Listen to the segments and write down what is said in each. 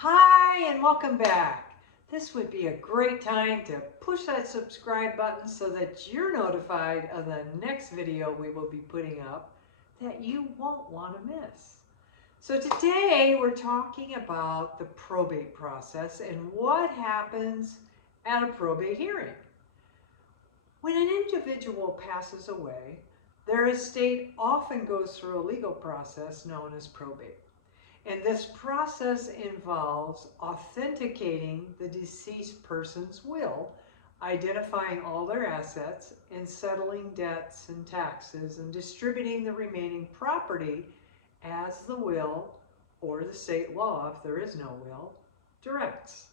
Hi and welcome back. This would be a great time to push that subscribe button so that you're notified of the next video we will be putting up that you won't want to miss. So today we're talking about the probate process and what happens at a probate hearing. When an individual passes away, their estate often goes through a legal process known as probate. And this process involves authenticating the deceased person's will, identifying all their assets, and settling debts and taxes, and distributing the remaining property as the will, or the state law, if there is no will, directs.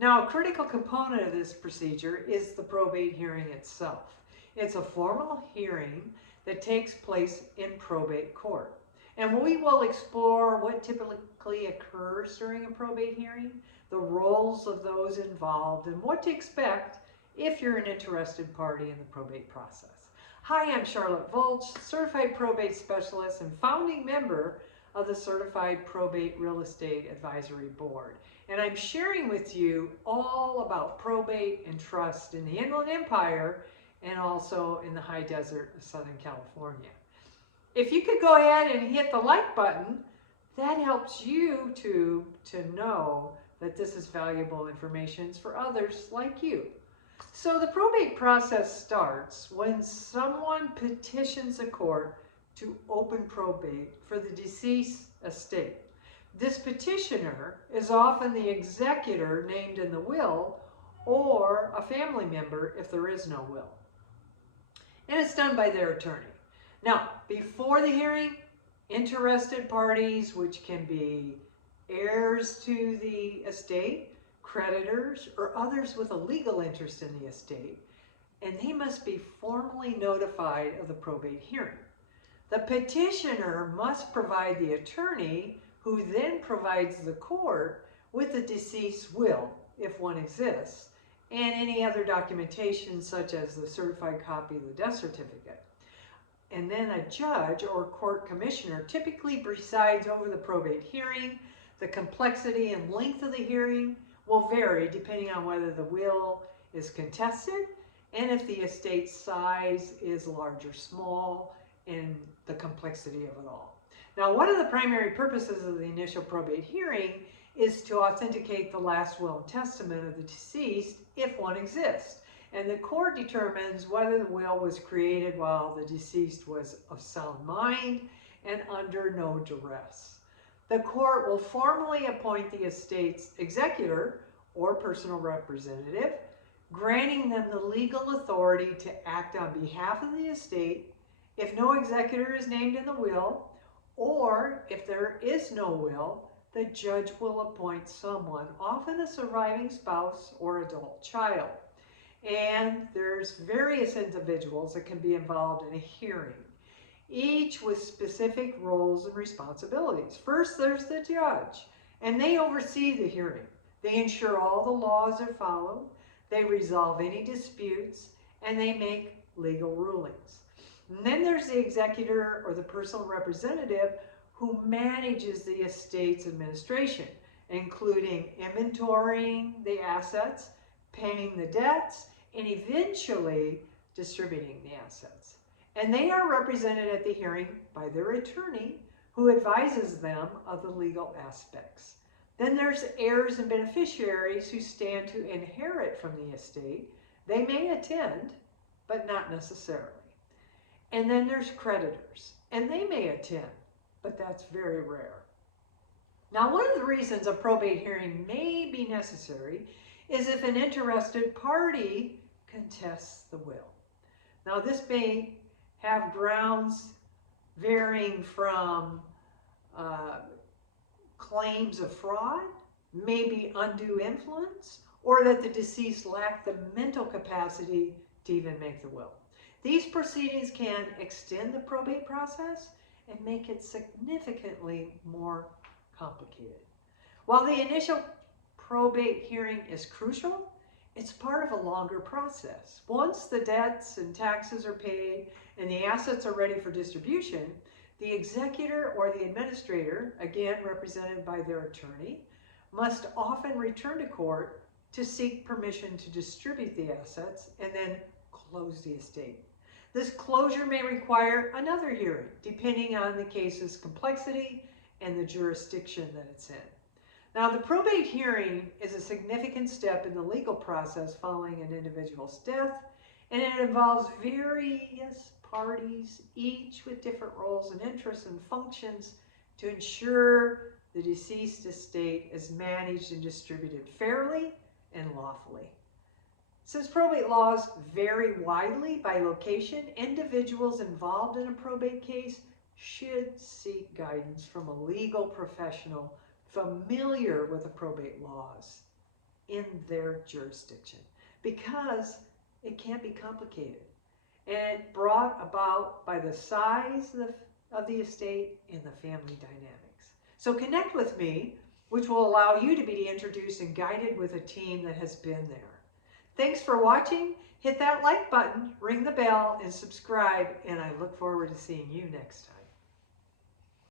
Now, a critical component of this procedure is the probate hearing itself. It's a formal hearing that takes place in probate court. And we will explore what typically occurs during a probate hearing, the roles of those involved, and what to expect if you're an interested party in the probate process. Hi, I'm Charlotte Volsch, Certified Probate Specialist and founding member of the Certified Probate Real Estate Advisory Board. And I'm sharing with you all about probate and trust in the Inland Empire and also in the high desert of Southern California. If you could go ahead and hit the like button, that helps you to know that this is valuable information for others like you. So the probate process starts when someone petitions a court to open probate for the deceased estate. This petitioner is often the executor named in the will or a family member if there is no will. And it's done by their attorney. Now, before the hearing, interested parties, which can be heirs to the estate, creditors, or others with a legal interest in the estate, and they must be formally notified of the probate hearing. The petitioner must provide the attorney, who then provides the court with the deceased's will, if one exists, and any other documentation such as the certified copy of the death certificate. And then a judge or court commissioner typically presides over the probate hearing. The complexity and length of the hearing will vary depending on whether the will is contested and if the estate size is large or small and the complexity of it all. Now, one of the primary purposes of the initial probate hearing is to authenticate the last will and testament of the deceased if one exists. And the court determines whether the will was created while the deceased was of sound mind and under no duress. The court will formally appoint the estate's executor or personal representative, granting them the legal authority to act on behalf of the estate if no executor is named in the will, or if there is no will, the judge will appoint someone, often a surviving spouse or adult child. And there's various individuals that can be involved in a hearing, each with specific roles and responsibilities. First, there's the judge, and they oversee the hearing. They ensure all the laws are followed, they resolve any disputes, and they make legal rulings. And then there's the executor or the personal representative who manages the estate's administration, including inventorying the assets, paying the debts, and eventually distributing the assets. And they are represented at the hearing by their attorney, who advises them of the legal aspects. Then there's heirs and beneficiaries who stand to inherit from the estate. They may attend, but not necessarily. And then there's creditors, and they may attend, but that's very rare. Now, one of the reasons a probate hearing may be necessary is if an interested party contests the will. Now, this may have grounds varying from claims of fraud, maybe undue influence, or that the deceased lacked the mental capacity to even make the will. These proceedings can extend the probate process and make it significantly more complicated. While the initial probate hearing is crucial, it's part of a longer process. Once the debts and taxes are paid and the assets are ready for distribution, the executor or the administrator, again represented by their attorney, must often return to court to seek permission to distribute the assets and then close the estate. This closure may require another hearing, depending on the case's complexity and the jurisdiction that it's in. Now, the probate hearing is a significant step in the legal process following an individual's death, and it involves various parties, each with different roles and interests and functions, to ensure the deceased estate is managed and distributed fairly and lawfully. Since probate laws vary widely by location, individuals involved in a probate case should seek guidance from a legal professional familiar with the probate laws in their jurisdiction, because it can be complicated and brought about by the size of the estate and the family dynamics. So connect with me, which will allow you to be introduced and guided with a team that has been there. Thanks for watching. Hit that like button, ring the bell, and subscribe, and I look forward to seeing you next time.